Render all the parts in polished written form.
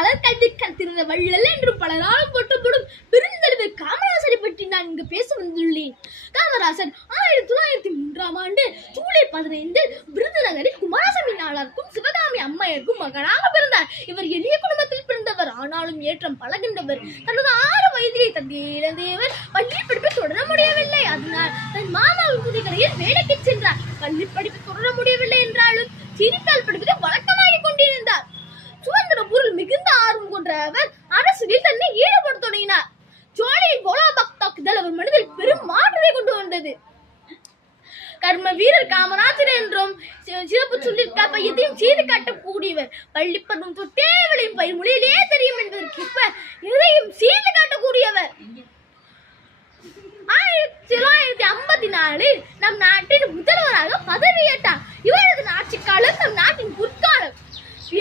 எழுத்தாளர், கல்வி கத்திருந்த வள்ளல் என்று பலராலும் போற்றப்படும் பெருந்தலைவர் காமராசரை பற்றி நான் இங்கு பேச வந்துள்ளேன். காமராசர் 1903 ஜூலை 15 விருதுநகரில் குமாரசாமி நாடாருக்கும் சிவகாமி அம்மையாருக்கும் மகனாக பிறந்தார். இவர் எளிய குடும்பத்தில் பிறந்தவர், ஆனாலும் ஏற்றம் பழகின்றவர். தனது 6 வயதிலே தந்தை இழந்தவர். பள்ளி படிப்பை தொடர முடியவில்லை. அதனால் தன் மாமாவின் துணிக்கடையில் வேலைக்கு சென்றார். பள்ளி படிப்பை தொடர முடியவில்லை என்றாலும் செய்தித்தாள் படிப்பதை வழக்கமாகிக் கொண்டிருந்தார். சுதந்திர பொருள் மிகுந்த ஆர்வம் கொண்ட அவர் அரசியலில் தன்னை ஈடுபட தொடங்கினார். ஜோலியின் கோலாபாக் தாக்குதல் அவர் மனதில் பெரும் மாற்றத்தை கொண்டு வந்தது. கர்ம வீரர் காமராஜர் என்றும் சிறப்பு சொல்லியிருக்காப்ப எதையும் செய்து காட்டக்கூடியவர். பள்ளி பருவம் தொட்டே விளையும் பயிர் மொழியிலேயே தெரியும் என்பதற்கேற்ப எதையும் செய்து காட்டக்கூடியவர். 1954 நம் நாட்டின் முதல்வராக பதவியேற்றார். இவரது ஆட்சி காலம் நம் நாட்டின் பொற்காலம்.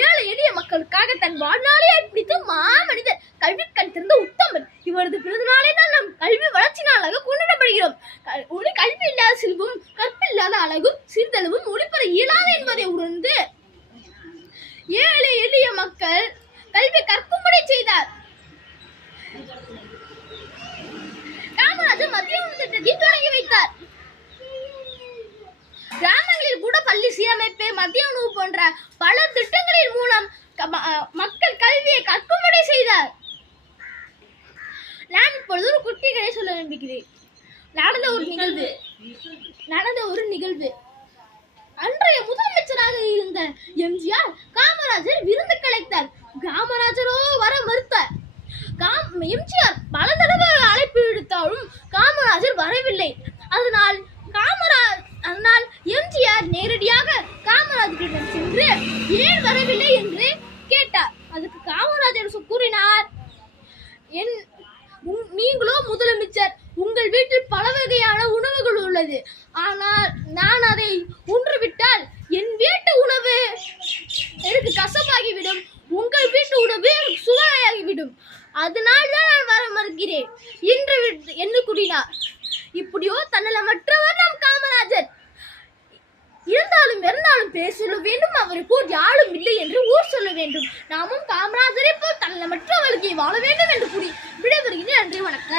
ஏழை எளிய மக்களுக்காக தன் வாழ்நாளை அர்ப்பணித்து மாமனிதர், கல்வி கண் திறந்த உத்தமர். இவரது பிறந்த நாளை தான் நம் கல்வி வளர்ச்சி நாளாக கொண்டாடப்படுகிறோம். கல்வி இல்லாத செல்வம், கற்பில்லாத அழகும் சிறிதளவும் ஒளிபெற இயலாது என்பதை உணர்ந்து ஏழை எளிய மக்கள் கல்வி கற்கும்படி செய்தார். காமராஜர் மத்திய உணவு திட்டத்தை தொடங்கி வைத்தார். கிராமங்களில் கூட பள்ளி சீரமைப்பு, மத்திய உணவு போன்ற பல திட்டங்களின் மூலம் மக்கள் கல்வியை கற்கும்படி செய்தார். நான் இப்பொழுது ஒரு குட்டி கதை சொல்ல விரும்புகிறேன். நடந்த ஒரு நிகழ்வு. அன்றைய முதலமைச்சராக இருந்த எம்ஜிஆர் காமராஜர் விருந்து கலைத்தார். காமராஜரோ வர மறுத்தார். எம்ஜிஆர் பல தடவை அழைப்பு விடுத்தாலும் காமராஜர் வரவில்லை. அதனால் எம்ஜிஆர் நேரடியாக காமராஜரிடம் சென்று ஏன் வரவில்லை என்று கேட்டார். அதுக்கு காமராஜர் கூறினார், நீங்களோ முதலமைச்சர், உங்கள் வீட்டில் பல வகையான உணவுகள் உள்ளது. ஆனால் நான் அதை உண்டுவிட்டால் என் வீட்டு உணவு எனக்கு கசப்பாகிவிடும், உங்கள் வீட்டு உணவு எனக்கு சுவையாகிவிடும். அதனால் தான் நான் வர மறுக்கிறேன் என்று கூறினார். இப்படியோ தன்னலமற்றவர் நம் காமராஜர். இருந்தாலும் பேச சொல்ல வேண்டும், அவரை போல் யாரும் இல்லை என்று ஊர் சொல்ல வேண்டும். நாமும் காமராஜரை போல் தன்னலமற்ற வாழ்க்கையை வாழ வேண்டும் என்று கூறி விடைபெறுகிறேன். நன்றி, வணக்கம்.